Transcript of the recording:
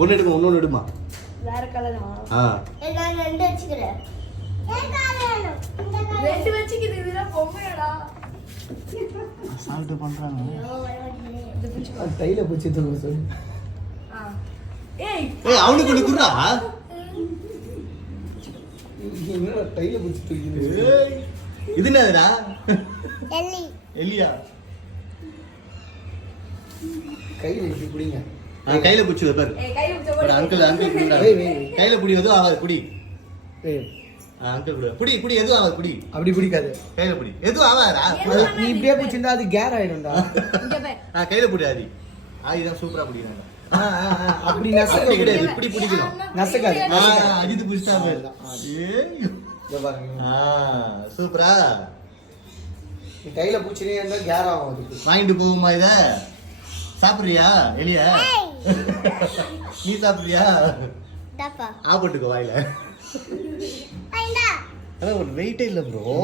ஒன்னு எடுமா இன்னொன்னு எடுமா வேற கலரா நான் ரெண்டு வச்சுக்கிறேன் ரெண்டு வச்சுக்கிது இதுதான் பொம்மையாடா சால்ட் பண்றாங்க அது தைல பூச்சி தூக்க சொல்லு ஏய் ஏய் அவனுக்கு ஒண்ணு குடுறா என்ன தைல பூச்சி தூக்கிது ஏய் இது என்னடா எல்லி எலியா கையில இப்படி பிடிங்க கையில புடிச்சு வைப்பாரு ஏய் கை விட்டு ஒரு அங்கிள் அங்கிள் குடுறாரு ஏய், ஏய். கையில புடி எதுவும் ஆகாது புடி ஏய் அங்கிள் குடு புடி புடி எதுவும் ஆகாது புடி அப்படி பிடிக்காது கையில புடி எதுவும் ஆகாதா அது நீ இப்படியே பிடிச்சிருந்தா அது கேர் ஆயிடும்டா இங்க பாரு கையில புடி ஆதி ஆதிதான் சூப்பரா புடிக்கிறாங்க அப்படி அப்படி நசக்க கிடையாது இப்படி பிடிக்கணும் நசக்காது அஜித் புடிச்சா ஏய் இத பாருங்க சூப்பரா நீ கையில பூச்சினே இருந்தா கேர் ஆகும் அதுக்கு வாங்கிட்டு போகுமா இத சாப்பிடுறியா எலியா நீ சாப்பிடுறியா டப்பா ஆபட்டுக்கோ வாயில ஐண்டா அதான் ஒரு வெயிட்டே இல்ல ப்ரோ